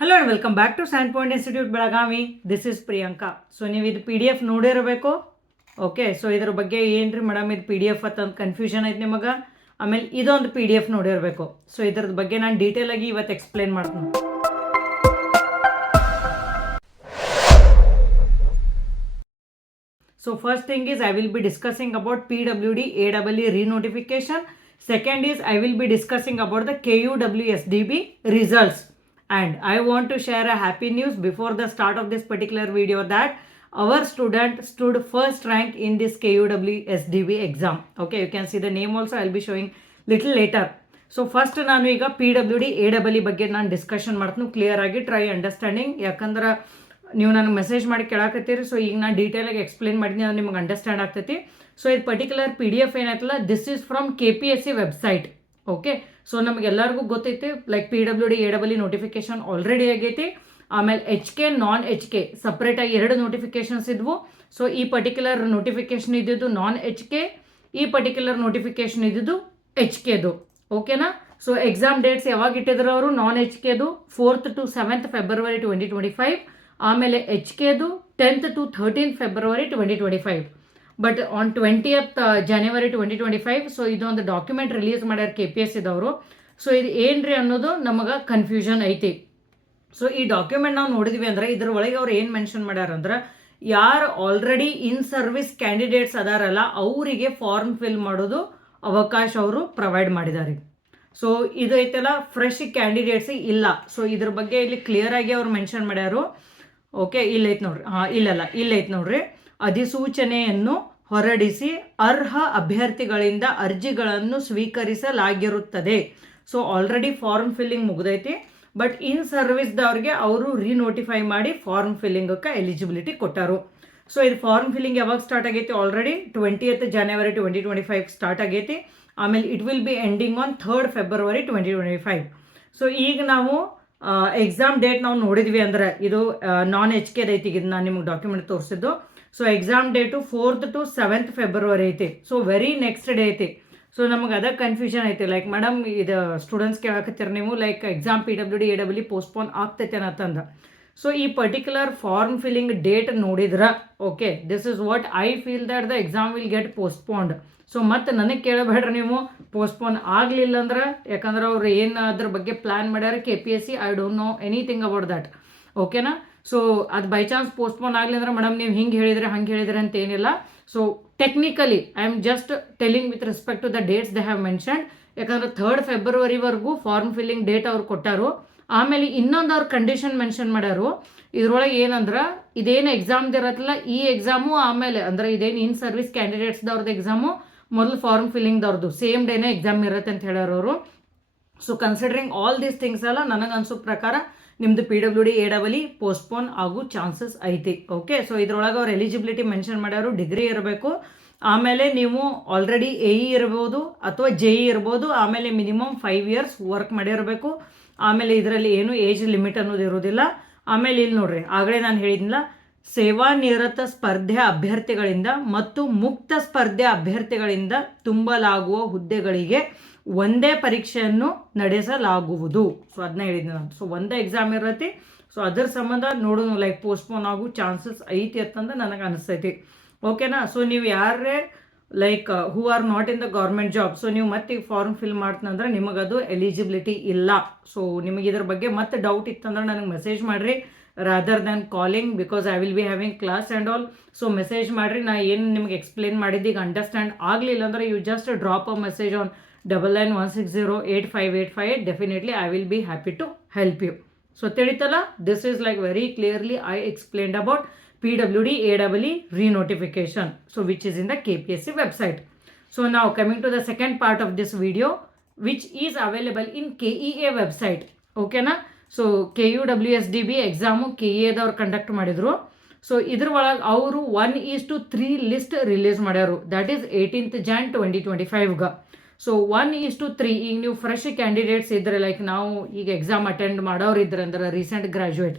Hello and welcome back to Stand Point Institute Belagavi. This is Priyanka. So ನೀವು ಇದು PDF ನೋಡಿರಬೇಕು. Okay, so ಇದ್ರ ಬಗ್ಗೆ ಏನ್ರಿ ಮೇಡಮ್ ಇದು PDF ಅಂತ ಕನ್ಫ್ಯೂಷನ್ ಐತೆ ನಿಮಗೆ. ಆಮೇಲೆ ಇದೊಂದು PDF ನೋಡಿರಬೇಕು. ಸೊ ಇದ್ರದ್ದು ಬಗ್ಗೆ ನಾನು ಡೀಟೇಲ್ ಆಗಿ ಇವತ್ತು ಎಕ್ಸ್ಪ್ಲೇನ್ ಮಾಡ್ತೀನಿ. So first thing is I will be discussing about PWD AEE re-notification. Second is I will be discussing about the KUWSDB results. And I want to share a happy news before the start of this particular video that our student stood first rank in this KUWSDB exam. Okay, you can see the name also. I'll be showing little later. So first ನಾನು ಈಗ PWD AEE ಬಗ್ಗೆ ನಾನು discussion ಮಾಡ್ತೀನಿ. Clear ಆಗಿ try understanding. ಯಾಕಂದ್ರೆ ನೀವು ನನಗೆ message ಮಾಡಿ ಕೇಳಾಕತ್ತೀರಿ. ಸೊ ಈಗ ನಾನು ಡೀಟೇಲಾಗಿ ಎಕ್ಸ್ಪ್ಲೇನ್ ಮಾಡಿದ್ದೀನಿ, ಅದು ನಿಮ್ಗೆ ಅಂಡರ್ಸ್ಟ್ಯಾಂಡ್ ಆಗ್ತೈತಿ. ಸೊ ಇದು ಪರ್ಟಿಕ್ಯುಲರ್ PDF ಏನಾಯ್ತಲ್ಲ, this is from KPSC website. Okay, so ನಮಗೆಲ್ಲರಿಗೂ ಗೊತ್ತೈತಿ like PWD AEE notification already ಆಗೈತಿ. ಆಮೇಲೆ HK ನಾನ್ HK ಸಪ್ರೇಟಾಗಿ 2 ನೋಟಿಫಿಕೇಶನ್ಸ್ ಇದ್ವು. ಸೊ ಈ ಪರ್ಟಿಕ್ಯುಲರ್ ನೋಟಿಫಿಕೇಶನ್ ಇದ್ದಿದ್ದು ನಾನ್ HK, ಈ ಪರ್ಟಿಕ್ಯುಲರ್ ನೋಟಿಫಿಕೇಶನ್ ಇದ್ದಿದ್ದು HKದು. ಓಕೆನಾ? ಸೊ ಎಕ್ಸಾಮ್ ಡೇಟ್ಸ್ ಯಾವಾಗ ಇಟ್ಟಿದ್ರು ಅವರು? ನಾನ್ HKದು 4th to 7th February 2025, ಆಮೇಲೆ HKದು 10th to 13th February 2025. But on 20th January 2025 so ಇದೊಂದು ಡಾಕ್ಯುಮೆಂಟ್ ರಿಲೀಸ್ ಮಾಡ್ಯಾರ KPSC ದವರು. ಸೊ ಇದು ಏನ್ರಿ ಅನ್ನೋದು ನಮಗೆ ಕನ್ಫ್ಯೂಷನ್ ಐತಿ. ಸೊ ಈ ಡಾಕ್ಯುಮೆಂಟ್ ನಾವು ನೋಡಿದ್ವಿ ಅಂದ್ರೆ ಇದ್ರ ಒಳಗೆ ಅವ್ರು ಏನು ಮೆನ್ಷನ್ ಮಾಡ್ಯಾರ ಅಂದ್ರೆ, ಯಾರು ಆಲ್ರೆಡಿ ಇನ್ ಸರ್ವಿಸ್ ಕ್ಯಾಂಡಿಡೇಟ್ಸ್ ಅದಾರಲ್ಲ ಅವರಿಗೆ ಫಾರ್ಮ್ ಫಿಲ್ ಮಾಡೋದು ಅವಕಾಶ ಅವರು ಪ್ರೊವೈಡ್ ಮಾಡಿದ್ದಾರೆ. ಸೊ ಇದು ಐತಲ್ಲ ಫ್ರೆಶ್ ಕ್ಯಾಂಡಿಡೇಟ್ಸ್ ಇಲ್ಲ. ಸೊ ಇದ್ರ ಬಗ್ಗೆ ಇಲ್ಲಿ ಕ್ಲಿಯರ್ ಆಗಿ ಅವ್ರು ಮೆನ್ಷನ್ ಮಾಡ್ಯಾರು. ಓಕೆ, ಇಲ್ಲೈತೆ ನೋಡ್ರಿ. ಇಲ್ಲೈತೆ ನೋಡ್ರಿ. ಅಧಿಸೂಚನೆಯನ್ನು ಹೊರಡಿಸಿ ಅರ್ಹ ಅಭ್ಯರ್ಥಿಗಳಿಂದ ಅರ್ಜಿಗಳನ್ನು ಸ್ವೀಕರಿಸಲಾಗಿರುತ್ತದೆ. ಸೊ ಆಲ್ರೆಡಿ ಫಾರ್ಮ್ ಫಿಲ್ಲಿಂಗ್ ಮುಗ್ದೈತಿ. ಬಟ್ ಇನ್ ಸರ್ವಿಸ್ದವ್ರಿಗೆ ಅವರು ರೀನೋಟಿಫೈ ಮಾಡಿ ಫಾರ್ಮ್ ಫಿಲ್ಲಿಂಗಕ್ಕೆ ಎಲಿಜಿಬಿಲಿಟಿ ಕೊಟ್ಟಾರು. ಸೊ ಇದು ಫಾರ್ಮ್ ಫಿಲ್ಲಿಂಗ್ ಯಾವಾಗ ಸ್ಟಾರ್ಟ್ ಆಗೈತಿ? ಆಲ್ರೆಡಿ 20th January 2025 ಸ್ಟಾರ್ಟ್ ಆಗೈತಿ. ಆಮೇಲೆ it will be ending on 3rd February 2025. So ಈಗ ನಾವು ಎಕ್ಸಾಮ್ ಡೇಟ್ ನಾವು ನೋಡಿದ್ವಿ ಅಂದ್ರೆ ಇದು ನಾನ್ HK ಐತಿ. ಇದು ನಾನು ನಿಮ್ಗೆ ಡಾಕ್ಯುಮೆಂಟ್ ತೋರಿಸಿದ್ದು. So exam date 4th to 7th February ಐತಿ. ಸೊ ವೆರಿ ನೆಕ್ಸ್ಟ್ ಡೇ ಐತಿ. ಸೊ ನಮಗೆ ಅದ ಕನ್ಫ್ಯೂಷನ್ ಐತಿ. ಲೈಕ್ ಮೇಡಮ್ ಇದು ಸ್ಟೂಡೆಂಟ್ಸ್ ಕೇಳಕತ್ತೀರ ನೀವು, like exam PWD AEE postpone ಆಗ್ತೈತೆ ಅನ್ನತ್ತಂದ. ಸೊ ಈ ಪರ್ಟಿಕ್ಯುಲರ್ ಫಾರ್ಮ್ ಫಿಲ್ಲಿಂಗ್ ಡೇಟ್ ನೋಡಿದ್ರೆ okay, this is what I feel that the exam will get postponed. So ಮತ್ತೆ ನನಗೆ ಕೇಳಬೇಡ್ರಿ ನೀವು ಪೋಸ್ಟ್ಪೋನ್ ಆಗಲಿಲ್ಲ ಅಂದ್ರೆ, ಯಾಕಂದ್ರೆ ಅವ್ರು ಏನು ಅದ್ರ ಬಗ್ಗೆ ಪ್ಲ್ಯಾನ್ ಮಾಡ್ಯಾರ KPSC, I don't know anything about that. ಓಕೆನಾ? ಸೊ ಅದು ಬೈ ಚಾನ್ಸ್ ಪೋಸ್ಟ್ಪೋನ್ ಆಗಲಿ ಅಂದ್ರೆ ಮೇಡಮ್ ನೀವು ಹಿಂಗೆ ಹೇಳಿದ್ರೆ ಹಂಗೆ ಹೇಳಿದ್ರೆ ಅಂತ ಏನಿಲ್ಲ. So technically I am just telling with respect to the dates they have mentioned. ಯಾಕಂದ್ರೆ 3rd February form filling date ಅವ್ರು ಕೊಟ್ಟಾರು. ಆಮೇಲೆ ಇನ್ನೊಂದು ಅವ್ರು ಕಂಡೀಷನ್ ಮೆನ್ಷನ್ ಮಾಡ್ಯಾರು. ಇದ್ರೊಳಗೆ ಏನಂದ್ರೆ, ಇದೇನು ಎಕ್ಸಾಮ್ದು ಇರತ್ತಲ್ಲ ಈ ಎಕ್ಸಾಮು, ಆಮೇಲೆ ಅಂದ್ರೆ ಇದೇನು ಇನ್ ಸರ್ವಿಸ್ ಕ್ಯಾಂಡಿಡೇಟ್ಸ್ದವ್ರದ್ದು ಎಕ್ಸಾಮು ಮೊದಲು ಫಾರ್ಮ್ ಫಿಲ್ಲಿಂಗ್ದವ್ರದ್ದು ಸೇಮ್ ಡೇನೇ ಎಕ್ಸಾಮ್ ಇರುತ್ತೆ ಅಂತ ಹೇಳ್ಯಾರ ಅವರು. So considering all these things ಎಲ್ಲ ನನಗೆ ಅನ್ಸೋ ಪ್ರಕಾರ ನಿಮ್ಮದು PWD AEE ಪೋಸ್ಟ್ಪೋನ್ ಆಗೋ ಚಾನ್ಸಸ್ ಐತಿ. ಓಕೆ, ಸೊ ಇದ್ರೊಳಗೆ ಅವ್ರು ಎಲಿಜಿಬಿಲಿಟಿ ಮೆನ್ಷನ್ ಮಾಡ್ಯಾರು. ಡಿಗ್ರಿ ಇರಬೇಕು, ಆಮೇಲೆ ನೀವು ಆಲ್ರೆಡಿ AE ಇರ್ಬೋದು ಅಥವಾ JE ಇರ್ಬೋದು, ಆಮೇಲೆ ಮಿನಿಮಮ್ 5 years ವರ್ಕ್ ಮಾಡಿರಬೇಕು. ಆಮೇಲೆ ಇದರಲ್ಲಿ ಏನು ಏಜ್ ಲಿಮಿಟ್ ಅನ್ನೋದು ಇರೋದಿಲ್ಲ. ಆಮೇಲೆ ಇಲ್ಲಿ ನೋಡ್ರಿ, ಆಗಲೇ ನಾನು ಹೇಳಿದ್ನಲ್ಲ, ಸೇವಾ ನಿರತ ಸ್ಪರ್ಧೆ ಅಭ್ಯರ್ಥಿಗಳಿಂದ ಮತ್ತು ಮುಕ್ತ ಸ್ಪರ್ಧೆ ಅಭ್ಯರ್ಥಿಗಳಿಂದ ತುಂಬಲಾಗುವ ಹುದ್ದೆಗಳಿಗೆ ಒಂದೇ ಪರೀಕ್ಷೆಯನ್ನು ನಡೆಸಲಾಗುವುದು. ಸೊ ಅದನ್ನ ಹೇಳಿದ್ನ ನಾನು. ಸೊ ಒಂದೇ ಎಕ್ಸಾಮ್ ಇರತ್ತೆ. ಸೊ ಅದ್ರ ಸಂಬಂಧ ನೋಡೋಣ ಲೈಕ್ ಪೋಸ್ಟ್ಪೋನ್ ಆಗೋ ಚಾನ್ಸಸ್ ಐತಿ ಅಂತಂದು ನನಗೆ ಅನಿಸ್ತೈತಿ. ಓಕೆನಾ? ಸೊ ನೀವು ಯಾರೇ like who are not in the government job, so ನೀವು ಮತ್ತೆ ಫಾರ್ಮ್ ಫಿಲ್ ಮಾಡ್ತಂದ್ರೆ ನಿಮಗದು ಎಲಿಜಿಬಿಲಿಟಿ ಇಲ್ಲ. ಸೊ ನಿಮಗೆ ಇದ್ರ ಬಗ್ಗೆ ಮತ್ತೆ ಡೌಟ್ ಇತ್ತಂದ್ರೆ ನನಗೆ ಮೆಸೇಜ್ ಮಾಡಿರಿ rather than calling, because I will be having class and all. So message ಮಾಡಿರಿ. ನಾ ಏನು ನಿಮಗೆ ಎಕ್ಸ್ಪ್ಲೇನ್ ಮಾಡಿದ್ದು ಈಗ ಅಂಡರ್ಸ್ಟ್ಯಾಂಡ್ ಆಗಲಿಲ್ಲ ಅಂದರೆ you just drop a message on 9916085858. Definitely I will be happy to help you. So ತಿಳಿತಲ್ಲ, this is like very clearly I explained about PWD AEE re-notification, so which is in the KPSC website. So now coming to the second part of this video, which is available in KEA website. Okay na? So KUWSDB exam KEA ದವ್ರು conduct ಮಾಡಿದ್ರು. So ಇದ್ರ ಒಳಗೆ ಅವರು 1:3 list release ಮಾಡ್ಯಾರು. That is 18th Jan 2025. So 1:3 ಈಗ ನೀವು fresh candidates ಇದ್ರೆ, like ನಾವು ಈಗ ಎಕ್ಸಾಮ್ ಅಟೆಂಡ್ ಮಾಡೋರು ಇದ್ರೆ ಅಂದ್ರೆ ರೀಸೆಂಟ್ ಗ್ರಾಜ್ಯುಯೇಟ್,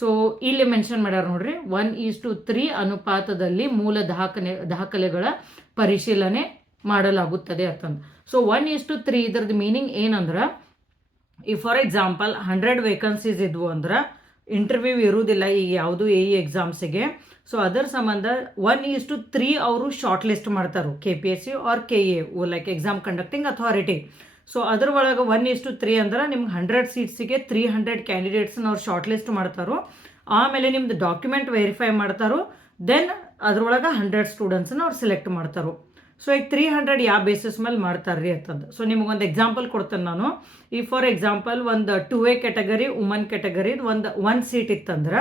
ಸೊ ಇಲ್ಲಿ ಮೆನ್ಷನ್ ಮಾಡ್ಯಾರ ನೋಡ್ರಿ, 1:3 ಅನುಪಾತದಲ್ಲಿ ಮೂಲ ದಾಖಲೆಗಳ ಪರಿಶೀಲನೆ ಮಾಡಲಾಗುತ್ತದೆ ಅಂತಂದು. ಸೊ 1:3 ಇದ್ರದ್ದು ಮೀನಿಂಗ್ ಏನಂದ್ರೆ, ಈ ಫಾರ್ ಎಕ್ಸಾಂಪಲ್ 100 ವೇಕನ್ಸೀಸ್ ಇದ್ವು ಅಂದ್ರೆ ಇಂಟರ್ವ್ಯೂ ಇರುವುದಿಲ್ಲ ಈಗ ಯಾವುದು ಎಕ್ಸಾಮ್ಸಿಗೆ. ಸೊ ಅದರ ಸಂಬಂಧ 1:3 ಅವರು ಶಾರ್ಟ್ ಲಿಸ್ಟ್ ಮಾಡ್ತಾರೆ KPSC or KA like exam conducting authority. So ಅದ್ರ ಒಳಗೆ 1:3 ಅಂದ್ರೆ ನಿಮ್ಗೆ 100 ಸೀಟ್ಸಿಗೆ 300 ಕ್ಯಾಂಡಿಡೇಟ್ಸ್ನ ಅವ್ರು ಶಾರ್ಟ್ ಲಿಸ್ಟ್ ಮಾಡ್ತಾರೋ. ಆಮೇಲೆ ನಿಮ್ದು ಡಾಕ್ಯುಮೆಂಟ್ ವೆರಿಫೈ ಮಾಡ್ತಾರೋ. ದೆನ್ ಅದ್ರೊಳಗೆ 100 ಸ್ಟೂಡೆಂಟ್ಸ್ನ ಅವ್ರು ಸೆಲೆಕ್ಟ್ ಮಾಡ್ತಾರೋ. ಸೊ ಈಗ 300 ಯಾವ ಬೇಸಿಸ್ ಮೇಲೆ ಮಾಡ್ತಾರ್ರಿ ಅಂತಂದು. ಸೊ ನಿಮಗೊಂದು ಎಕ್ಸಾಂಪಲ್ ಕೊಡ್ತೇನೆ ನಾನು. ಈ ಫಾರ್ ಎಕ್ಸಾಂಪಲ್ ಒಂದು 2A ಕ್ಯಾಟಗರಿ ವುಮನ್ ಕ್ಯಾಟಗರಿದು ಒಂದು ಸೀಟ್ ಇತ್ತಂದ್ರೆ,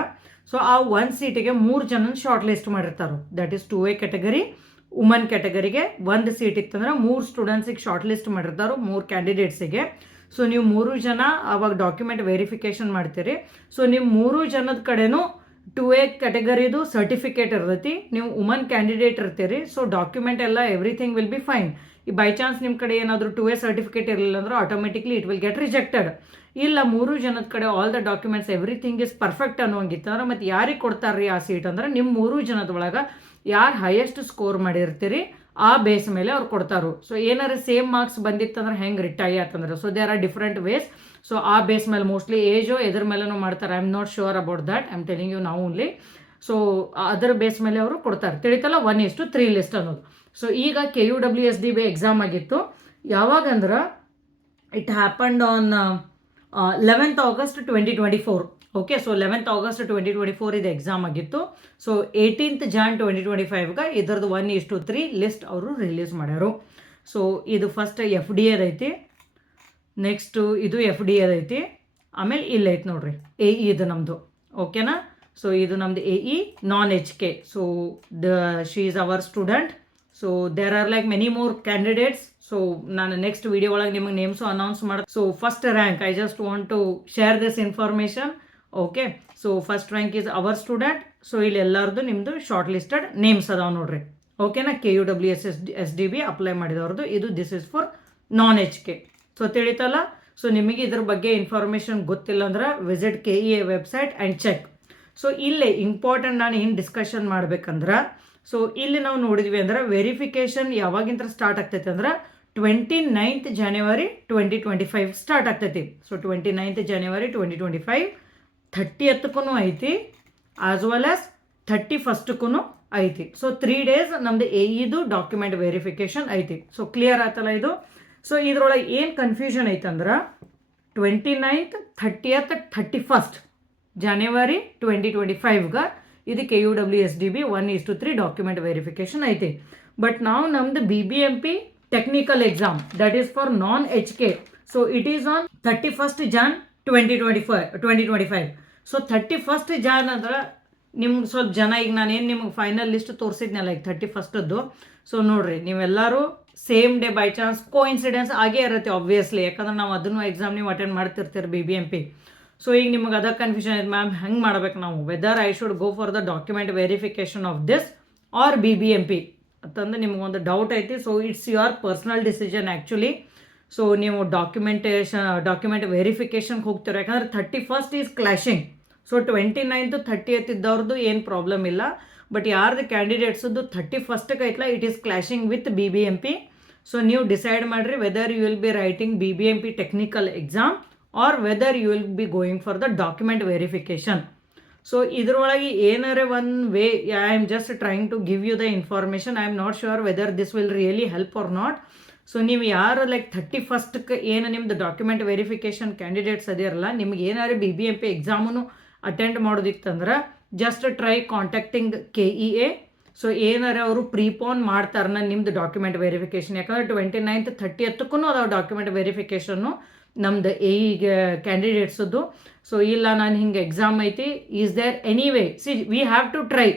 ಸೊ ಆ 1 ಸೀಟಿಗೆ 3 ಜನ ಶಾರ್ಟ್ ಲಿಸ್ಟ್ ಮಾಡಿರ್ತಾರೆ. That is 2A category woman ಕ್ಯಾಟಗರಿಗೆ 1 ಸೀಟ್ ಇತ್ತಂದ್ರೆ 3 ಸ್ಟೂಡೆಂಟ್ಸಿಗೆ ಶಾರ್ಟ್ ಲಿಸ್ಟ್ ಮಾಡಿರ್ತಾರೆ, 3 ಕ್ಯಾಂಡಿಡೇಟ್ಸಿಗೆ. ಸೊ ನೀವು 3 ಜನ ಅವಾಗ ಡಾಕ್ಯುಮೆಂಟ್ ವೆರಿಫಿಕೇಷನ್ ಮಾಡ್ತೀರಿ. ಸೊ ನೀವು 3 ಜನದ ಕಡೆನೂ 2A ಕ್ಯಾಟಗರಿದು ಸರ್ಟಿಫಿಕೇಟ್ ಇರ್ತೈತಿ, ನೀವು ವುಮನ್ ಕ್ಯಾಂಡಿಡೇಟ್ ಇರ್ತೀರಿ. ಸೊ ಡಾಕ್ಯುಮೆಂಟ್ ಎಲ್ಲ ಎವ್ರಿಥಿಂಗ್ ವಿಲ್ ಬಿ ಫೈನ್. ಈ ಬೈ ಚಾನ್ಸ್ ನಿಮ್ಮ ಕಡೆ ಏನಾದರೂ 2A ಸರ್ಟಿಫಿಕೇಟ್ ಇರಲಿಲ್ಲ ಅಂದ್ರೆ automatically it will get rejected. ಇಲ್ಲ 3 ಜನದ ಕಡೆ all the documents everything is perfect ಅನ್ನೋಂಗಿತ್ತಂದ್ರೆ ಮತ್ತೆ ಯಾರಿಗೆ ಕೊಡ್ತಾರ್ರಿ ಆ ಸೀಟ್ ಅಂದ್ರೆ ನಿಮ್ಮ 3 ಜನದೊಳಗೆ ಯಾರು ಹೈಯೆಸ್ಟ್ ಸ್ಕೋರ್ ಮಾಡಿರ್ತೀರಿ ಆ ಬೇಸ್ ಮೇಲೆ ಅವ್ರು ಕೊಡ್ತಾರೋ. ಸೊ ಏನಾರು ಸೇಮ್ ಮಾರ್ಕ್ಸ್ ಬಂದಿತ್ತಂದ್ರೆ ಹೆಂಗೆ ರಿಟೈ ಆತಂದ್ರೆ, so there are different ways. So ಆ ಬೇಸ್ ಮೇಲೆ ಮೋಸ್ಟ್ಲಿ ಏಜು ಎದ್ರ ಮೇಲೂ ಮಾಡ್ತಾರೆ. I am not sure about that, I am telling you ನಾವು ಓನ್ಲಿ. ಸೊ ಅದರ ಬೇಸ್ ಮೇಲೆ ಅವರು ಕೊಡ್ತಾರೆ. ತಿಳಿತಲ್ಲ 1:3 ಲಿಸ್ಟ್ ಅನ್ನೋದು. ಸೊ ಈಗ KUWSDB ಎಕ್ಸಾಮ್ ಆಗಿತ್ತು. ಯಾವಾಗಂದ್ರೆ it happened on 11th August 2024. Okay, so 11th August 2024 ಇದು ಎಕ್ಸಾಮ್ ಆಗಿತ್ತು. ಸೊ 18th Jan 2025ಗೆ ಇದರದ್ದು 1:3 ಲಿಸ್ಟ್ ಅವರು ರಿಲೀಸ್ ಮಾಡ್ಯಾರು. ಸೊ ಇದು ಫಸ್ಟ್ FDA ಐತಿ, ನೆಕ್ಸ್ಟು ಇದು FDA ಐತಿ, ಆಮೇಲೆ ಇಲ್ಲೈತಿ ನೋಡ್ರಿ AE ಇದು ನಮ್ಮದು. ಓಕೆನಾ? ಸೊ ಇದು ನಮ್ಮದು AE non-HK. So she is our student. So there are like many more candidates. So ನಾನು ನೆಕ್ಸ್ಟ್ ವಿಡಿಯೋ ಒಳಗೆ ನಿಮಗೆ ನೇಮ್ಸು ಅನೌನ್ಸ್ ಮಾಡಿ. So first rank I just want to share this information. Okay, so first rank is our student. So ಇಲ್ಲಿ ಎಲ್ಲರದು ನಿಮ್ಮದು short listed names ಅದಾವೆ ನೋಡ್ರಿ. ಓಕೆನಾ? KUWSDB ಅಪ್ಲೈ ಮಾಡಿದವ್ರದ್ದು ಇದು. This is for non-HK. So ತಿಳಿತಲ್ಲ. ಸೊ ನಿಮಗೆ ಇದ್ರ ಬಗ್ಗೆ ಇನ್ಫಾರ್ಮೇಷನ್ ಗೊತ್ತಿಲ್ಲ ಅಂದ್ರೆ visit KEA website and check. So ಇಲ್ಲೇ ಇಂಪಾರ್ಟೆಂಟ್ ನಾನು ಏನು ಡಿಸ್ಕಷನ್ ಮಾಡ್ಬೇಕಂದ್ರೆ, ಸೊ ಇಲ್ಲಿ ನಾವು ನೋಡಿದ್ವಿ ಅಂದ್ರೆ ವೆರಿಫಿಕೇಷನ್ ಯಾವಾಗಿಂತ ಸ್ಟಾರ್ಟ್ ಆಗ್ತೈತೆ ಅಂದ್ರೆ 29th January 2025 ಸ್ಟಾರ್ಟ್ ಆಗ್ತೈತಿ. ಸೊ 29th January 2025 30th ಐತಿ, ಆಸ್ ವೆಲ್ ಆಸ್ 31st ಐತಿ. ಸೊ 3 days ನಮ್ದು AEದು ಡಾಕ್ಯುಮೆಂಟ್ ವೆರಿಫಿಕೇಷನ್ ಐತಿ. ಸೊ ಕ್ಲಿಯರ್ ಆಯ್ತಲ್ಲ ಇದು. ಸೊ ಇದ್ರೊಳಗೆ ಏನು confusion ಐತಂದ್ರೆ 29th, 30th, 31st January 2025ಗೆ ಇದು KUWSDB 1:3 ಡಾಕ್ಯುಮೆಂಟ್ ವೆರಿಫಿಕೇಷನ್ ಐತಿ. ಬಟ್ ನಾವು ನಮ್ದು BBMP technical exam that is for non-HK. So it is on 31st Jan 2025. So 31st Jan ಅಂದ್ರೆ ನಿಮ್ಗೆ ಸ್ವಲ್ಪ ಜನ ಈಗ ನಾನೇನು ನಿಮ್ಗೆ ಫೈನಲ್ ಲಿಸ್ಟ್ ತೋರಿಸಿದ್ನಲ್ಲ ಈಗ 31st. ಸೊ ನೋಡ್ರಿ ನೀವೆಲ್ಲರೂ same day by chance coincidence ಆಗೇ ಇರುತ್ತೆ ಆಬ್ವಿಯಸ್ಲಿ, ಯಾಕಂದ್ರೆ ನಾವು ಅದನ್ನು ಎಕ್ಸಾಮ್ ನೀವು ಅಟೆಂಡ್ ಮಾಡ್ತಿರ್ತೀರಿ BBMP. ಸೊ ಈಗ ನಿಮಗೆ ಅದ ಕನ್ಫ್ಯೂಷನ್ ಐತೆ ಮ್ಯಾಮ್ ಹೆಂಗೆ ಮಾಡ್ಬೇಕು ನಾವು, whether I should go for the document verification of this or BBMP ಅಂತಂದು ನಿಮಗೊಂದು ಡೌಟ್ ಐತಿ. So it's your personal decision actually. So ನೀವು ಡಾಕ್ಯುಮೆಂಟ್ ವೆರಿಫಿಕೇಷನ್ಗೆ ಹೋಗ್ತೀರ, ಯಾಕಂದ್ರೆ 31st is ಕ್ಲಾಶಿಂಗ್. So 29th, 30th ಇದ್ದವ್ರದ್ದು ಏನು ಪ್ರಾಬ್ಲಮ್ ಇಲ್ಲ. ಬಟ್ ಯಾರ್ದು ಕ್ಯಾಂಡಿಡೇಟ್ಸದ್ದು 31st ಐತಲ್ಲ it is clashing with BBMP. So ನೀವು ಡಿಸೈಡ್ ಮಾಡಿರಿ whether you will be writing BBMP technical exam or whether you will be going for the document verification. So ಇದ್ರೊಳಗೆ ಏನಾರೇ one way I am just trying to give you the information. I am not sure whether this will really help or not. So ನೀವು ಯಾರು like 31st ಏನು ನಿಮ್ಮದು document verification candidates ಅದಿರಲ್ಲ, ನಿಮ್ಗೆ ಏನಾರು BBMP ಎಕ್ಸಾಮನ್ನು attend ಮಾಡೋದಿತ್ತಂದ್ರೆ just try contacting KEA. So ಏನಾರು ಅವರು ಪ್ರೀಪೋನ್ ಮಾಡ್ತಾರೆ ನಿಮ್ಮದು ಡಾಕ್ಯುಮೆಂಟ್ ವೆರಿಫಿಕೇಷನ್, ಯಾಕಂದ್ರೆ 29th, 30th ಅದಾವೆ ಡಾಕ್ಯುಮೆಂಟ್ ವೆರಿಫಿಕೇಷನ್ನು ನಮ್ದು AE ಕ್ಯಾಂಡಿಡೇಟ್ಸದ್ದು. ಸೊ ಇಲ್ಲ ನಾನು ಹಿಂಗೆ ಎಕ್ಸಾಮ್ ಐತಿ, is there any way, see we have to try.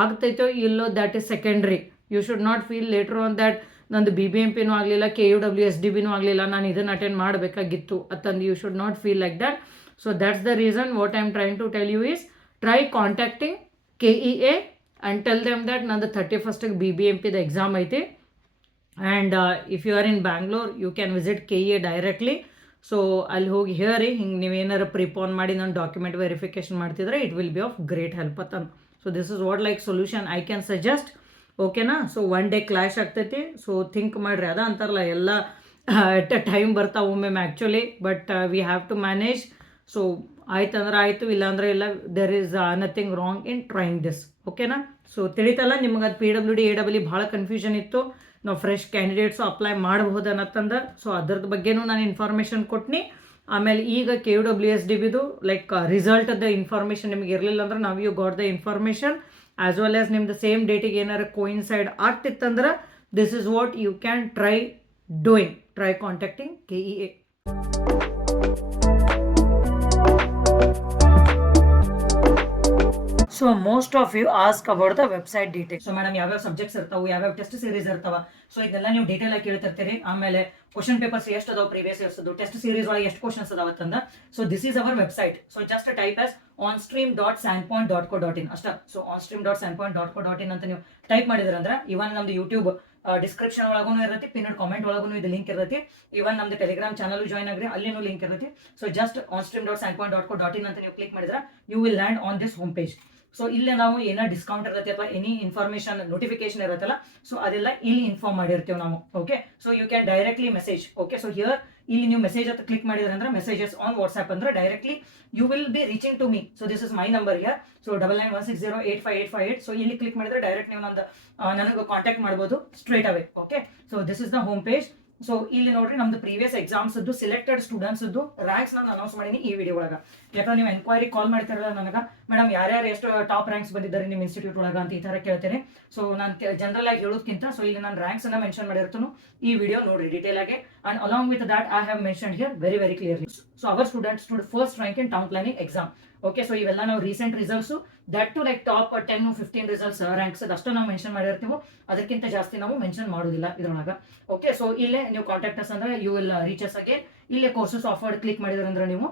ಆಗ್ತೈತೋ ಇಲ್ಲೋ that is secondary. You should not feel later on that ನಂದು BBMPನೂ ಆಗಲಿಲ್ಲ, KUWSDBನೂ ಆಗಲಿಲ್ಲ, ನಾನು ಇದನ್ನು ಅಟೆಂಡ್ ಮಾಡಬೇಕಾಗಿತ್ತು ಅಂತಂದು you should not feel like that. So that's the reason what I am trying to tell you is try contacting KEA and tell them that ನಂದು 31st BBMPದ ಎಕ್ಸಾಮ್ ಐತಿ. And if you are in Bangalore you can visit KEA directly. So ಅಲ್ಲಿ ಹೋಗಿ ಹೇಳಿ ಹಿಂಗೆ ನೀವೇನಾರು prepone ಮಾಡಿ ನಾನು ಡಾಕ್ಯುಮೆಂಟ್ ವೆರಿಫಿಕೇಷನ್ ಮಾಡ್ತಿದ್ರೆ it will be of great help ಅಂತ. So this is what like solution I can suggest. ಓಕೆನಾ? ಸೊ 1 day ಕ್ಲಾಶ್ ಆಗ್ತೈತಿ. ಸೊ ಥಿಂಕ್ ಮಾಡಿರಿ, ಅದ ಅಂತಾರಲ್ಲ ಎಲ್ಲ ಅಟ್ ಅ ಟೈಮ್ ಬರ್ತಾವೆ ಒಮ್ಮೊಮ್ಮೆ actually, but we have to manage. So ಆಯ್ತಂದ್ರೆ ಆಯಿತು, ಇಲ್ಲಾಂದರೆ ಇಲ್ಲ. There is nothing wrong in trying this. ಓಕೆನಾ? ಸೊ ತಿಳಿತಲ್ಲ ನಿಮ್ಗೆ ಅದು PWD AWE ಭಾಳ ಕನ್ಫ್ಯೂಷನ್ ಇತ್ತು. ನಾವು ಫ್ರೆಶ್ ಕ್ಯಾಂಡಿಡೇಟ್ಸು ಅಪ್ಲೈ ಮಾಡಬಹುದು ಅನ್ನತ್ತಂದ. ಸೊ ಅದ್ರದ್ದು ಬಗ್ಗೆನೂ ನಾನು ಇನ್ಫಾರ್ಮೇಷನ್ ಕೊಟ್ನಿ. ಆಮೇಲೆ ಈಗ KUWSDBದು ಲೈಕ್ ರಿಸಲ್ಟದ ಇನ್ಫಾರ್ಮೇಷನ್ ನಿಮ್ಗೆ ಇರಲಿಲ್ಲ ಅಂದ್ರೆ ನಾವು you got the information as well as ನಿಮ್ದು ಸೇಮ್ ಡೇಟಿಗೆ ಏನಾರು ಕೋಯಿನ್ಸೈಡ್ ಆಗ್ತಿತ್ತಂದ್ರೆ this is what you can try doing. Try contacting KEA. So most of you ask about the website details. So madam ಯಾವ್ಯಾವ subjects ಇರ್ತಾವೆ, ಯಾವ್ಯಾವ test series ಇರ್ತಾವ, so ಇದೆಲ್ಲ ನೀವು ಡೀಟೇಲ್ ಆಗಿ ಕೇಳ್ತಿರ್ತೀರಿ. ಆಮೇಲೆ ಕ್ವಶನ್ ಪೇಪರ್ಸ್ ಎಷ್ಟು ಅದಾವ ಪ್ರೀವಿಯಸ್ ಇಯರ್ಸ್, ಟೆಸ್ಟ್ ಸೀರೀಸ್ ಒಳಗೆ ಎಷ್ಟು ಕ್ವಶನ್ಸ್ ಅದಾವತ್ತಂದ. So this is our website. So just type as onstream.sandpoint.co.in ಅಷ್ಟ. ಸೊ onstream.sandpoint.co.in ಅಂತ ನೀವು ಟೈಪ್ ಮಾಡಿದ್ರಂದ್ರೆ ಇವನ್ ನಮ್ದು ಯೂಟ್ಯೂಬ್ ಡಿಸ್ಕ್ರಿಪ್ಷನ್ ಒಳಗೂ ಇರುತ್ತೆ, ಪಿನ್ನಡ್ ಕಾಮೆಂಟ್ ಒಳಗೂ ಇದು ಲಿಂಕ್ ಇರುತ್ತೆ. ಇವನ್ ನಮ್ದು ಟೆಲಿಗ್ರಾಮ್ ಚಾನಲ್ ಜಾಯ್ನ್ ಆಗ್ರಿ, ಅಲ್ಲಿನೂ ಲಿಂಕ್ ಇರುತ್ತೆ. ಸೊ ಜಸ್ಟ್ onstream.sandpoint.co.in ಅಂತ ನೀವು ಕ್ಲಿಕ್ ಮಾಡಿದ್ರೆ you will land on this home page. So ಇಲ್ಲೇ ನಾವು ಏನೋ ಡಿಸ್ಕೌಂಟ್ ಇರುತ್ತೆ ಅಥವಾ ಎನಿ ಇನ್ಫಾರ್ಮೇಷನ್ ನೋಟಿಫಿಕೇಶನ್ ಇರುತ್ತಲ್ಲ, ಸೊ ಅದೆಲ್ಲ ಇಲ್ಲಿ ಇನ್ಫಾರ್ಮ್ ಮಾಡಿರ್ತೀವಿ ನಾವು. Okay, so you can directly message. Okay, so here ಇಲ್ಲಿ ನೀವು ಮೆಸೇಜ್ ಅಂತ ಕ್ಲಿಕ್ ಮಾಡಿದ್ರೆ ಅಂದ್ರೆ ಮೆಸೇಜಸ್ ಆನ್ ವಾಟ್ಸ್ಆಪ್ ಅಂದ್ರೆ directly you will be reaching to me. So this is my number here. So 9916085858. So ಇಲ್ಲಿ ಕ್ಲಿಕ್ ಮಾಡಿದ್ರೆ ಡೈರೆಕ್ಟ್ ನೀವು ನನಗೆ ಕಾಂಟ್ಯಾಕ್ಟ್ ಮಾಡ್ಬೋದು straight away. Okay, so this is the home page. So ಇಲ್ಲಿ ನೋಡ್ರಿ ನಮ್ದು previous exams selected students ranks ನಾನು announce ಮಾಡೀನಿ ಈ ವಿಡಿಯೋ ಒಳಗೆ. ಯಾಕಂದ್ರೆ ನೀವು ಎನ್ಕ್ವೈರಿ ಕಾಲ್ ಮಾಡ್ತಿರಲ್ಲ ನನಗೆ, ಮೇಡಮ್ ಯಾರ್ಯಾರು ಎಷ್ಟು ಟಾಪ್ ರ್ಯಾಂಕ್ಸ್ ಬಂದಿದ್ದಾರೆ ನಿಮ್ಮ ಇನ್ಸ್ಟಿಟ್ಯೂಟ್ ಒಳಗೆ ಅಂತ ಈ ಥರ ಕೇಳ್ತೇನೆ. ಸೊ ನಾನು ಜನರಲ್ ಆಗಿ ಹೇಳೋದಕ್ಕಿಂತ ಸೊ ಇಲ್ಲಿ ನಾನು ರ್ಯಾಂಕ್ಸ್ ಅನ್ನ ಮೆನ್ಷನ್ ಮಾಡಿರ್ತೀನಿ. ಈ ವಿಡಿಯೋ ನೋಡ್ರಿ ಡೀಟೇಲ್ ಆಗಿ. And along with that I have mention here very clearly. So our students first rank in town planning exam. Okay, so ಇವೆಲ್ಲ ನಾವು recent results that to like top 10-15 results ranks ಅದಷ್ಟು ನಾವು mention ಮಾಡಿರ್ತೀವಿ. ಅದಕ್ಕಿಂತ ಜಾಸ್ತಿ ನಾವು mention ಮಾಡೋದಿಲ್ಲ ಇದ್ರೊಳಗೆ. ಓಕೆ, ಸೊ ಇಲ್ಲೇ ನೀವು ಕಾಂಟ್ಯಾಕ್ಟ್ ಅಸ್ ಅಂದ್ರೆ you will reach us again. ಇಲ್ಲೇ ಕೋರ್ಸಸ್ ಆಫರ್ಡ್ ಕ್ಲಿಕ್ ಮಾಡಿದ್ರೆ ಅಂದ್ರೆ ನೀವು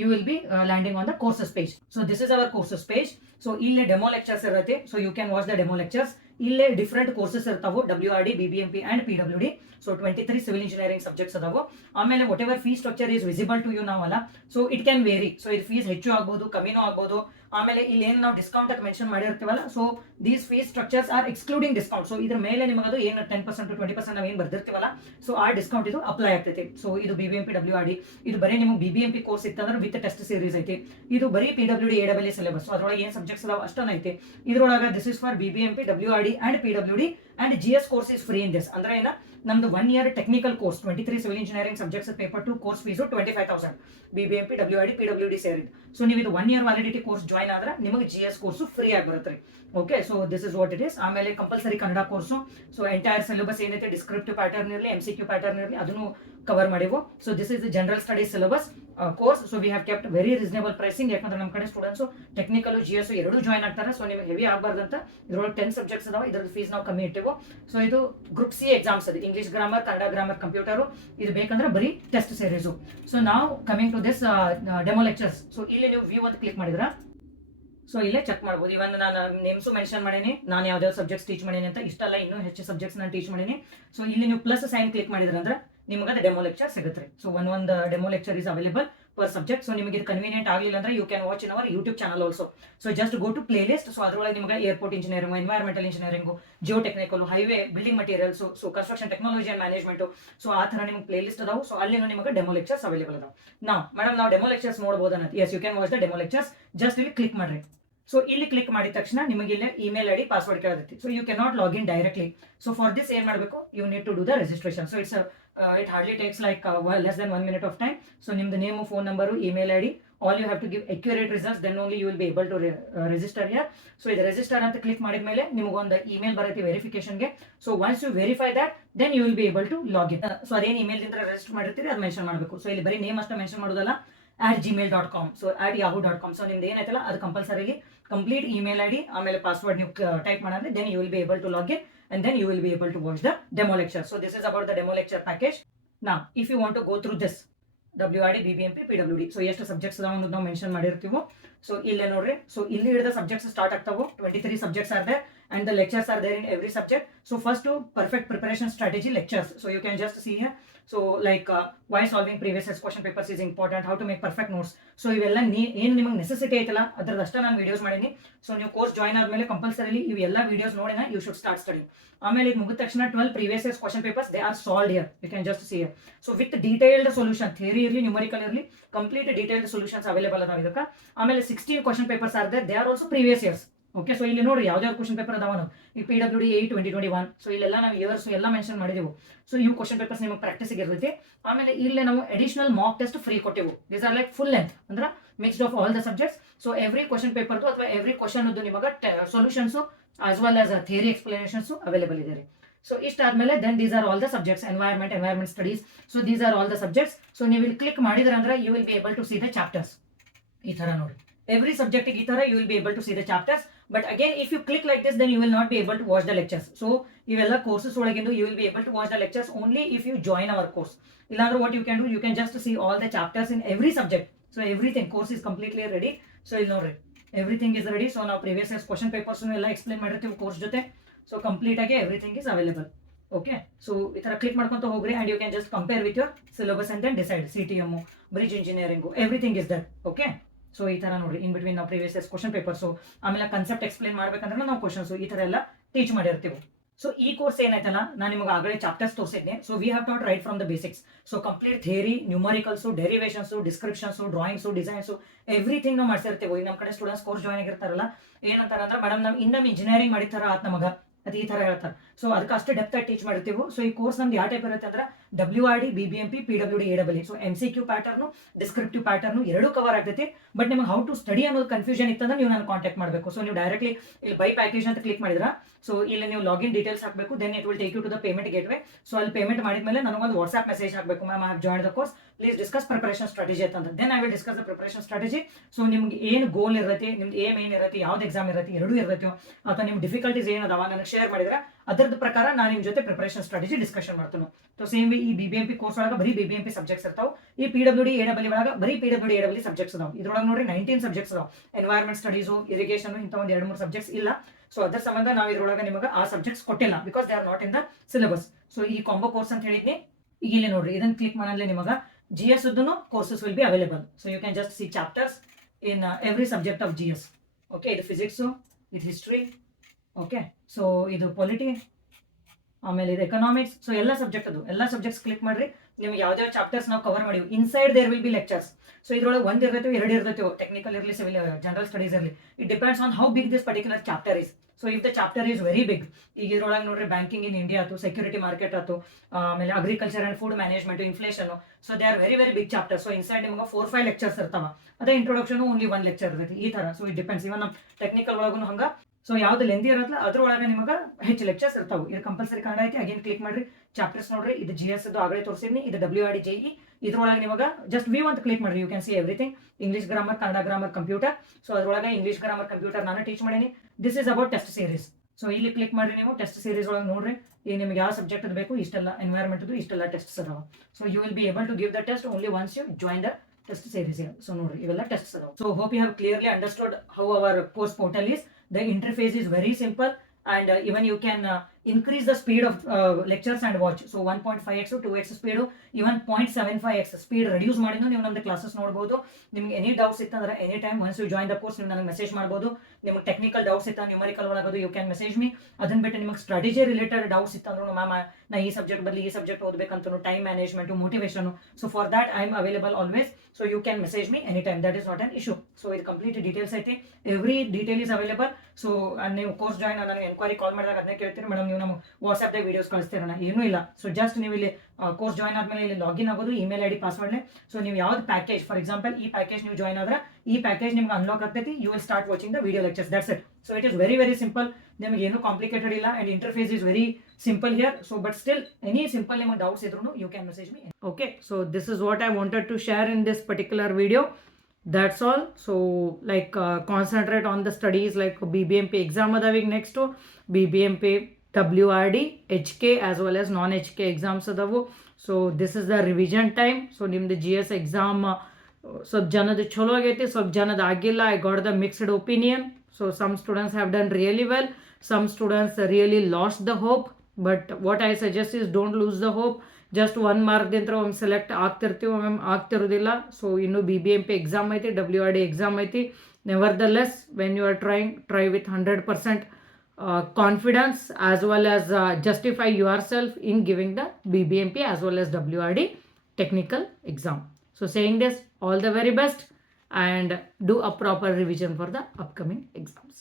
you will be landing on the courses page. So this is our courses page. So ಇಲ್ಲೇ ಡೆಮೋ ಲೆಕ್ಚರ್ಸ್ ಇರುತ್ತೆ. So you can watch the demo lectures. ಇಲ್ಲೇ different courses ಇರ್ತಾವೆ, WRD, BBMP and PWD. So 23 civil engineering subjects ಅದಾವು. ಆಮೇಲೆ whatever fee structure is visible to you ನಾವಲ್ಲ. So it can vary. So ಇದು fees ಹೆಚ್ಚು ಆಗ್ಬೋದು, ಕಮ್ಮಿನೂ ಆಗ್ಬೋದು. ಆಮೇಲೆ ಇಲ್ಲಿ ಏನು ನಾವು ಡಿಸ್ಕೌಂಟ್ ಅಂತ ಮೆನ್ಷನ್ ಮಾಡಿರ್ತೀವಲ್ಲ, so these fees structures R excluding discount. So ಇದ್ರ ಮೇಲೆ ನಿಮಗದು ಏನು 10% to 20% ನಾವು ಏನು ಬರ್ದಿರ್ತೀವಲ್ಲ, ಸೊ ಆ ಡಿಸ್ಕೌಂಟ್ ಇದು ಅಪ್ಲೈ ಆಗ್ತೈತಿ. ಸೊ ಇದು BBMP WRD ಇದು ಬರೀ ನಿಮಗೆ BBMP ಕೋರ್ಸ್ ಇತ್ತಂದ್ರೆ ವಿತ್ ಟೆಸ್ಟ್ ಸೀರೀಸ್ ಐತಿ. ಇದು ಬರೀ PWD AWE ಸಿಲೆಬಸ್. ಅದ್ರೊಳಗೆ ಏನು ಸಬ್ಜೆಕ್ಟ್ಸ್ ಅದಾವ ಅಷ್ಟೊಂದು ಐತಿ ಇದ್ರೊಳಗೆ. This is for BBMP WRD and PWD and GS course is free in this. ಅಂದ್ರೆ ಏನ ನಮ್ದು 1 year technical course 23 civil engineering subjects paper 2 course fees 25,000 BBMP WRD PWD ಸೇರಿದ್ದು. ಸೊ ನೀವು ಇದು 1 year ವ್ಯಾಲಿಡಿಟಿ ಕೋರ್ಸ್ ಜಾಯ್ನ್ ಆದ್ರೆ ನಿಮಗೆ GS course free ಆಗಿ ಬರುತ್ತೆ. Okay, so this is what it is. ಆಮೇಲೆ compulsory Kannada course. So entire syllabus ಏನೈತೆ descriptive pattern ಇರಲಿ, MCQ ಪ್ಯಾಟರ್ನ್ ಇರಲಿ, ಅದನ್ನು ಕವರ್ ಮಾಡಿವು. So this is general studies syllabus course. So we have kept very reasonable pricing. ಯಾಕಂದ್ರೆ ನಮ್ಮ ಕಡೆ students technical GS ಎರಡೂ ಜಾಯ್ನ್ ಆಗ್ತಾರೆ. ಸೊ ನಿಮಗೆ ಹೆವಿ ಆಗಬಾರ್ದಂತ ಇದ್ರೊಳಗೆ 10 ಸಬ್ಜೆಕ್ಟ್ಸ್ ಅದಾವ. ಇದ್ರದ್ದು ಫೀಸ್ ನಾವು ಕಮ್ಮಿ ಇಟ್ಟಿವು. ಸೊ ಇದು ಗ್ರೂಪ್ C ಎಕ್ಸಾಮ್ಸ್ ಅದು, English grammar, Kannada grammar, computer. ಇದು ಬೇಕಂದ್ರೆ ಬರೀ ಟೆಸ್ಟ್ ಸೀರೀಸು. ಸೊ ನಾವು coming to this demo lectures. So ಇಲ್ಲಿ ನೀವು ವ್ಯೂ ಅಂತ ಕ್ಲಿಕ್ ಮಾಡಿದ್ರ ಸೊ ಇಲ್ಲೇ ಚೆಕ್ ಮಾಡ್ಬೋದು. ಇವನ್ ನಾನು ನೇಮ್ಸು ಮೆನ್ಷನ್ ಮಾಡೀನಿ, ನಾನು ಯಾವ್ದಾವ್ದು ಸಬ್ಜೆಕ್ಟ್ಸ್ ಟೀಚ್ ಮಾಡೀನಿ ಅಂತ. ಇಷ್ಟಲ್ಲ, ಇನ್ನೂ ಹೆಚ್ಚು ಸಬ್ಜೆಕ್ಟ್ಸ್ ನಾನು ಟೀಚ್ ಮಾಡೀನಿ. ಸೊ ಇಲ್ಲಿ ನೀವು ಪ್ಲಸ್ ಸೈನ್ ಕ್ಲಿಕ್ ಮಾಡಿದ್ರೆ ಅಂದ್ರೆ ನಿಮಗೆ ಅದು ಡೆಮೋ ಲೆಕ್ಚರ್ ಸಿಗುತ್ತೆ. ಸೊ ಒಂದು demo lecture is available per subject. So ನಿಮಗೆ ಇದು ಕನ್ವೀನಿಯಂಟ್ ಆಗಲಿಲ್ಲ ಅಂದ್ರೆ you can watch in our YouTube channel also. So just go to playlist. So ಅದರೊಳಗೆ ನಿಮಗೆ airport engineering, environmental engineering, geotechnical, highway, building materials, so construction technology and management, so ಆ ಥರ ನಿಮಗೆ playlist ಅದಾವು. So ಅಲ್ಲಿ ನಿಮಗೆ demo lectures available ಅದಾವೆ. Madam ನಾವು ಡೆಮೋ ಲೆಕ್ಚರ್ಸ್ ನೋಡಬಹುದು ಅನ್ನೋದು. Yes, you can watch the demo lectures. Just ಇಲ್ಲಿ ಕ್ಲಿಕ್ ಮಾಡ್ರಿ. ಸೊ ಇಲ್ಲಿ ಕ್ಲಿಕ್ ಮಾಡಿದ ತಕ್ಷಣ ನಿಮಗೆ ಇಲ್ಲಿ ಇಮೇಲ್ ID ಪಾಸ್ವರ್ಡ್ ಕೇಳುತ್ತೆ. So you can not log in directly. So for this ಏನ್ ಮಾಡಬೇಕು, you need to do the registration. So it hardly takes like less than 1 minute of time. So ನಿಮ್ದು name, phone number, email ID, all you have to give accurate results, then only you will be able to register here. So ಇದು register ಅಂತ click ಮಾಡಿದ ಮೇಲೆ ನಿಮಗೆ ಒಂದು email ಬರುತ್ತೆ ವೆರಿಫಿಕೇಶನ್ಗೆ. So once you verify that then you will be able to log in. So ಅದೇನು email ಇಂದ ರಿಜಿಸ್ಟರ್ ಮಾಡಿರ್ತೀರಿ ಅದು ಮೆನ್ಷನ್ ಮಾಡಬೇಕು. ಸೊ ಇಲ್ಲಿ ಬರೀ ನೇಮ್ ಅಷ್ಟೇ ಮೆನ್ಷನ್ ಮಾಡೋದಲ್ಲ, @gmail.com, ಸೊ @yahoo.com. ಸೊ ನಿಮ್ದು ಏನೈತಲ್ಲ ಅದು ಕಂಪಲ್ಸರಿಲಿ ಕಂಪ್ಲೀಟ್ ಇಮೇಲ್ ID ಆಮೇಲೆ ಪಾಸ್ವರ್ಡ್ ನೀವು ಟೈಪ್ ಮಾಡಿದ್ರೆ then you will be able to log in and then you will be able to watch the demo lecture. So this is about the demo lecture package. Now if you want to go through this WRD, BBMP, PWD, so ಎಷ್ಟು subjects ಅದಾವ ಅನ್ನೋದು ನಾವು mention ಮಾಡಿರ್ತೀವೋ. So ಇಲ್ಲೇ ನೋಡ್ರಿ, so ಇಲ್ಲಿ ಹಿಡಿದ subjects start ಆಗ್ತಾವು. 23 subjects are there and the lectures are there in every subject. So first to perfect preparation strategy lectures. So you can just see here. So like why solving previous year's question papers is important, how to make perfect notes. So ಇವೆಲ್ಲ ಏನು ನಿಮಗೆ necessity ಐತಲ್ಲ ಅದ್ರದಷ್ಟೇ ನಾನು videos ಮಾಡೀನಿ. So ನೀವು course join ಆದ್ಮೇಲೆ compulsorily ಇವೆಲ್ಲ videos ನೋಡಿನ ಯು ಶುಡ್ ಸ್ಟಾರ್ಟ್ ಸ್ಟಡಿ. ಆಮೇಲೆ ಇದು ಮುಗಿದ ತಕ್ಷಣ 12 previous years question papers they are solve here. You can just see here. So with detailed solution, theory ಇರಲಿ ನ್ಯೂಮರಿಕಲ್ ಇರಲಿ, ಕಂಪ್ಲೀಟ್ ಡೀಟೇಲ್ಡ್ ಸೊಲ್ಯೂಷನ್ಸ್ ಅವೈಲೇಬಲ್ ಅದಾವ ಇದಕ್ಕೆ. ಆಮೇಲೆ 16 question papers are there, they are also previous years. Okay, so ಇಲ್ಲಿ ನೋಡಿ ಯಾವ್ದಾವ್ದು question paper ಅದಾವ ನಾವು ಈ PWD 2021. ಸೊ ಇಲ್ಲೆಲ್ಲ ನಾವು ಇಯರ್ಸ್ ಎಲ್ಲ ಮೆನ್ಷನ್ ಮಾಡಿದೆವು. ಸೊ ಇವು ಕ್ವಶನ್ ಪೇಪರ್ಸ್ ನಿಮಗೆ ಪ್ರಾಕ್ಟೀಸಿಗೆ ಇರ್ತೈತಿ. ಆಮೇಲೆ ಇಲ್ಲೇ ನಾವು ಅಡಿಷನಲ್ ಮಾಕ್ ಟೆಸ್ಟ್ ಫ್ರೀ ಕೊಟ್ಟೆವು. These are like full length ಅಂದ್ರೆ mixed of all the subjects. So every question ಪೇಪರ್ದು ಅಥವಾ ಎವ್ರಿ ಕ್ವಶನ್ ನಿಮಗೆ solutions as well as theory explanations available ಇದೆ ರೀ. ಸೊ ಇಷ್ಟಾದ್ಮೇಲೆ then these are all the subjects, environment studies. So these are all the subjects. So ನೀವು ಇಲ್ಲಿ click ಮಾಡಿದ್ರೆ ಅಂದ್ರೆ you will be able to see the chapters. ಈ ತರ ನೋಡಿ ಎವ್ರಿ ಸಬ್ಜೆಕ್ಟ್ ಈ ತರ you will be able to see the chapters. But again, if you click like this, then you will not be able to watch the lectures. So, ಇವೆಲ್ಲ courses ಒಳಗಿಂದು you will be able to watch the lectures only if you join our course. ಇಲ್ಲಾಂದ್ರೆ what you can do, you can just see all the chapters in every subject. So everything, course is completely ready. So ಇಲ್ಲಿ ನೋಡ್ರಿ, everything is ready. So ನಾವು previous years question papers ಎಲ್ಲ explain ಮಾಡಿರ್ತೀವಿ course ಜೊತೆ. So complete ಆಗಿ everything is available. Okay, so ಈ ತರ click ಮಾಡ್ಕೊಂತ ಹೋಗ್ರಿ and you can just compare with your syllabus and then decide. CTM, bridge engineering, everything is there. Okay. So ಈ ತರ ನೋಡ್ರಿ, ಇನ್ ಬಿಟ್ವೀನ್ ನಾವು ಪ್ರೀವಿಯಸ್ ಇಯರ್ಸ್ ಕ್ವಶನ್ ಪೇಪರ್ಸು, ಆಮೇಲೆ concept explain ಮಾಡ್ಬೇಕಂದ್ರೆ ನಾವು ಕ್ವಶನ್ಸ್ ಈ ತರ ಎಲ್ಲ ಟೀಚ್ ಮಾಡಿರ್ತೀವಿ. ಸೊ ಈ ಕೋರ್ಸ್ ಏನಾಯ್ತಲ್ಲ, ನಾನು ನಿಮಗೆ ಆಗಲೇ ಚಾಪ್ಟರ್ಸ್ ತೋರಿಸಿದ್ದೆ. So we have not right from the basics. So complete theory, numericals, derivations, descriptions, drawings, designs, everything ನಾವು ಮಾಡ್ಸಿರ್ತೀವಿ. ಈಗ ನಮ್ಮ ಕಡೆ ಸ್ಟೂಡೆಂಟ್ಸ್ ಕೋರ್ಸ್ ಜಾಯ್ನ್ ಆಗಿರ್ತಾರಲ್ಲ, ಏನಂತಾರಂದ್ರೆ ಮೇಡಮ್ ನಾವು ಇನ್ನೊಮ್ಮೆ ಇಂಜಿನಿಯರಿಂಗ್ ಮಾಡಿರ್ತಾರ ಆತ್ ನಮಗ ಅದು ಈ ತರ ಹೇಳ್ತಾರೆ. ಸೊ ಅದಕ್ಕೆ ಅಷ್ಟು ಡೆಪ್ತ್ ಆಗಿ ಟೀಚ್ ಮಾಡಿರ್ತೀವಿ. ಸೊ ಈ ಕೋರ್ಸ್ ನಮ್ದು ಯಾವ ಟೈಪ್ ಇರುತ್ತೆ ಅಂದ್ರೆ WRD, BBMP, PWD, AEE. So MCQ pattern, descriptive pattern ಎರಡೂ ಕವರ್ ಆಗ್ತೈತಿ. ಬಟ್ ನಿಮಗೆ ಹೌ ಟು ಸ್ಟಡಿ ಅನ್ನೋದು ಕನ್ಫ್ಯೂಷನ್ ಇತ್ತಂದ್ರೆ ನೀವು ನಾನು ಕಾಂಟ್ಯಾಕ್ಟ್ ಮಾಡಬೇಕು. ಸೊ ನೀವು ಡೈರೆಕ್ಟ್ಲಿ ಇಲ್ಲಿ ಬೈ ಪ್ಯಾಕೇಜ್ ಅಂತ ಕ್ಲಿಕ್ ಮಾಡಿದ್ರ, ಸೊ ಇಲ್ಲಿ ನೀವು ಲಾಗಿನ್ ಡೀಟೇಲ್ಸ್ ಹಾಕಬೇಕು. Then it will take you to the payment gateway. So ಅಲ್ಲಿ ಪೇಮೆಂಟ್ ಮಾಡಿದ್ಮೇಲೆ ನನಗೊಂದು ವಾಟ್ಸ್ಆಪ್ ಮೆಸೇಜ್ ಹಾಕಬೇಕು, ma'am I have join the course, please discuss preparation strategy ಅಂತ. Then I will discuss the preparation strategy. So ನಿಮ್ಗೆ ಏನು ಗೋಲ್ ಇರುತ್ತೆ, ನಿಮ್ದು ಏಮ್ ಏನು ಇರುತ್ತೆ, ಯಾವ್ದು ಎಕ್ಸಾಮ್ ಇರುತ್ತೆ, ಎರಡೂ ಇರತ್ತೆ, ಅಥವಾ ನಿಮ್ಮ ಡಿಫಿಕಲ್ಟೀಸ್ ಏನದಾವ ನನಗೆ ಶೇರ್ ಮಾಡಿದ್ರೆ ಅದರದ ಪ್ರಕಾರ ನಾನು ನಿಮ್ಮ ಜೊತೆ ಪ್ರಿಪರೇಷನ್ ಸ್ಟ್ರಾಟಜಿ ಡಿಸ್ಕಷನ್ ಮಾಡ್ತೀನಿ. ಸೊ ಸೇಮ್ ಈ BBMP ಕೋರ್ಸ್ ಒಳಗೆ ಬರೀ BBMP ಸಬ್ಜೆಕ್ಟ್ಸ್ ಇರ್ತಾವೆ. ಈ PWD, AEE ಒಳಗೆ ಬರೀ PWD, AEE ಸಬ್ಜೆಕ್ಟ್ಸ್ ಅದಾವೆ. ಇದ್ರೊಳಗೆ ನೋಡ್ರಿ 19 ಸಬ್ಜೆಕ್ಟ್ಸ್ ಅದಾವೆ. ಎನ್ವೈರ್ಮೆಂಟ್ ಸ್ಟಡೀಸು, ಇರಿಗೇಷನ್, ಇಂಥ ಒಂದು 2-3 ಸಬ್ಜೆಕ್ಟ್ಸ್ ಇಲ್ಲ. ಸೊ ಅದರ ಸಂಬಂಧ ನಾವು ಇದ್ರೊಳಗೆ ನಿಮಗೆ ಆ ಸಬ್ಜೆಕ್ಟ್ಸ್ ಕೊಟ್ಟಿಲ್ಲ, because they are not in the syllabus. So ಈ ಕಾಂಬೋ ಕೋರ್ಸ್ ಅಂತ ಹೇಳಿದ್ನಿ. ಈಗ ಇಲ್ಲಿ ನೋಡ್ರಿ, ಇದನ್ನ ಕ್ಲಿಕ್ ಮಾಡಲೇ ನಿಮಗೆ GS courses will be available. So you can just see chapters in every subject of GS. Okay, ಇದು ಫಿಸಿಕ್ಸು, ಇದು ಹಿಸ್ಟ್ರಿ, ಓಕೆ, ಸೊ ಇದು ಪೊಲಿಟಿ, ಆಮೇಲೆ ಇದು ಎಕನಾಮಿಕ್ಸ್. ಸೊ ಎಲ್ಲ ಸಬ್ಜೆಕ್ಟ್ ಅದು ಎಲ್ಲ ಸಬ್ಜೆಕ್ಟ್ಸ್ ಕ್ಲಿಕ್ ಮಾಡ್ರಿ. ನಿಮ್ಗೆ ಯಾವ್ದಾವ ಚಾಪ್ಟರ್ಸ್ ನಾವು ಕವರ್ ಮಾಡಿವಿ. Inside there will be lectures. So ಇದ್ರೊಳಗೆ 1 ಇರ್ತೈತೆ, 2 ಇರ್ತೈತೆ, ಟೆಕ್ನಿಕಲ್ ಇರಲಿ, ಸಿವಿಲ್, ಜನರಲ್ ಸ್ಟಡೀಸ್ ಇರಲಿ. It depends on how big this particular chapter is. So if the chapter is very big, ಈಗ ಇದ್ರೊಳಗೆ ನೋಡ್ರಿ ಬ್ಯಾಂಕಿಂಗ್ ಇನ್ ಇಂಡಿಯಾ ಆಯ್ತು, ಸೆಕ್ಯೂರಿಟಿ ಮಾರ್ಕೆಟ್ ಆಯ್ತು, ಆಮೇಲೆ agriculture and food management, inflation. So they are very very big chapter. So inside ನಿಮಗೆ 4-5 lectures ಇರ್ತಾವ. ಅದೇ introduction only 1 lecture ಇರ್ತೈತಿ ಈ ತರ. So it depends. ಇವನ್ ನಮ್ಮ ಟೆಕ್ನಿಕಲ್ ಒಳಗೂ ಹಂಗ. ಸೊ ಯಾವ್ದು ಲೆಂದಿ ಇರತ್ತಲ್ಲ ಅದ್ರೊಳಗೆ ನಿಮಗೆ ಹೆಚ್ಚು ಲೆಕ್ಚರ್ಸ್ ಇರ್ತಾವೆ. ಇದು ಕಂಪಲ್ಸರಿ ಕನ್ನಡ ಐತಿ. ಅಗೇನ್ ಕ್ಲಿಕ್ ಮಾಡ್ರಿ, ಚಾಪ್ಟರ್ಸ್ ನೋಡ್ರಿ. ಇದು GS ಆಗಲೇ ತೋರಿಸಿದ್ನಿ. ಇದು WRD, JE. ಇದ್ರೊಳಗೆ ನಿಮಗೆ ಜಸ್ಟ್ ವ್ಯೂ ಅಂತ ಕ್ಲಿಕ್ ಮಾಡ್ರಿ. You can see everything. English grammar, Kannada grammar, computer. So ಅದ್ರೊಳಗೆ ಇಂಗ್ಲಿಷ್ ಗ್ರಾಮರ್, ಕಂಪ್ಯೂಟರ್ ನಾನು ಟೀಚ್ ಮಾಡೀನಿ. This is about test series. So ಇಲ್ಲಿ ಕ್ಲಿಕ್ ಮಾಡ್ರಿ, ನೀವು ಟೆಸ್ಟ್ ಸೀರೀಸ್ ಒಳಗೆ ನೋಡ್ರಿ. ಈಗ ನಿಮಗೆ ಯಾವ ಸಬ್ಜೆಕ್ಟ್ ಬೇಕು ಇಷ್ಟೆಲ್ಲ ಎನ್ವೈರ್ಮೆಂಟ್ ಇಷ್ಟೆಲ್ಲ ಟೆಸ್ಟ್ಸ್ ಅದಾವ. So you will be able to give the test only once you join the test series. So ನೋಡ್ರಿ, ಇವೆಲ್ಲ ಟೆಸ್ಟ್ಸ್ ಅದಾವ. So hope you have clearly understood how our course portal is. The interface is very simple, and even you can increase the speed of lectures and watch. So 1.5x to 2x speed, even 0.75x speed reduce ಮಾಡಿದ್ರು ನೀವು ನಮ್ಮದು classes ನೋಡಬಹುದು. ನಿಮಗೆ any doubts ಇತ್ತಂದ್ರೆ any time once you join the course ನೀವು ನನಗೆ message ಮಾಡಬಹುದು. ನಿಮಗೆ ಟೆಕ್ನಿಕಲ್ ಡೌಟ್ಸ್ ಇತ್ತ, ನ್ಯೂಮರಿಕಲ್ ಒಳಗೋದು ಯು ಕ್ಯಾನ್ ಮೆಸೇಜ್ ಮೀ. ಅದನ್ನ ಬಿಟ್ಟು ನಿಮಗೆ ಸ್ಟ್ರಾಟಜಿ ರಿಲೇಟೆಡ್ ಡೌಟ್ಸ್ ಇತ್ತಂದ್ರೂ ಮ್ಯಾಮ್ ನಾ ಈ ಸಬ್ಜೆಕ್ಟ್ ಬದಲಿ ಈ ಸಬ್ಜೆಕ್ಟ್ ಓದಬೇಕಂತೂ, time management, motivation. So for that I am available always. So you can message me any time. That is not an issue. So ಇದು ಕಂಪ್ಲೀಟ್ ಡೀಟೇಲ್ಸ್ ಐತಿ. Every detail is available. So ನೀವು course join ನನಗೆ enquiry ಕಾಲ್ ಮಾಡಿದಾಗ ಅದನ್ನೇ ಕೇಳ್ತೀರಿ, madam ನೀವು ನಮ್ಮ ವಾಟ್ಸ್ಆಪ್ದಾಗ videos ಕಳಿಸ್ತೀರಣ. ಏನೂ ಇಲ್ಲ. ಸೊ ಜಸ್ಟ್ ನೀವು ಇಲ್ಲಿ ಕೋರ್ಸ್ ಜಾಯಿನ್ ಆದ್ಮೇಲೆ ಇಲ್ಲಿ ಲಾಗಿನ್ ಆಗೋದು, ಇಮೇಲ್ ID, ಪಾಸ್ವರ್ಡ್ನೇ. ಸೊ ನೀವು ಯಾವ್ದು ಪ್ಯಾಕೇಜ್, ಫಾರ್ ಎಕ್ಸಾಂಪಲ್ ಈ ಪ್ಯಾಕೇಜ್ ನೀವು ಜಾಯಿನ್ ಆದ್ರೆ ಈ ಪ್ಯಾಕೇಜ್ ನಿಮ್ಗೆ ಅನ್ಲಾಕ್ ಆಗ್ತೈತಿ. You will start watching the video lectures. That's it. So it is very very simple. ನಿಮಗೆ ಏನು ಕಾಂಪ್ಲಿಕೇಟೆಡ್ ಇಲ್ಲ. And interface is very simple here. So but still any simple name doubts idrunu you can message me. Okay, so this is what I wanted to share in this particular video. That's all. So like concentrate on the studies. Like BBMP exam adavig next to BBMP, WRD, HK as well as non HK exams adavu. So this is the revision time. So nimdu GS exam ಸ್ವಲ್ಪ ಜನದ ಚಲೋ ಆಗೈತಿ, ಸ್ವಲ್ಪ ಜನದ ಆಗಿಲ್ಲ. I got the mixed opinion. So some students have done really well, some students really lost the hope. But what I suggest is don't lose the hope. Just 1 ಮಾರ್ಕ್ದಿಂದ ಒಮ್ಮೆ select ಆಗ್ತಿರ್ತೀವಿ, ಒಮ್ಮೆ ಆಗ್ತಿರೋದಿಲ್ಲ. ಸೊ ಇನ್ನು BBMP ಎಕ್ಸಾಮ್ ಐತಿ, WRD exam ಐತಿ. Nevertheless, when you are try with 100% confidence as well as justify yourself in giving the BBMP as well as WRD technical exam. So saying this, all the very best and do a proper revision for the upcoming exams.